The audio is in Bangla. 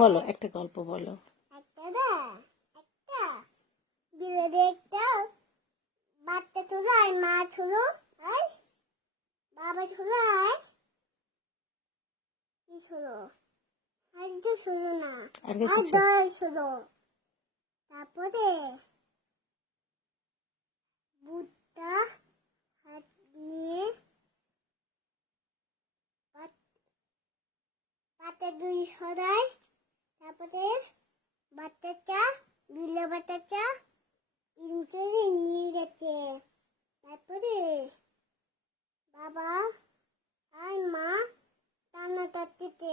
বলো একটা গল্প বলো। একটা বিলেতে একটা বাচ্চা ছিল আর মা ছিল আর বাবা ছিল আর কি ছিল আর কিছু ছিল না আর কিছু আর ছিল? দল ছিল। তারপরে ভুট্টা হাত নিয়ে পাতা দুই সরাই। তারপরে বাচ্চাটা বিলে বাচ্চাটা ইঞ্চে নিয়ে গেছে। তারপরে বাবা আর মা টানা টানতে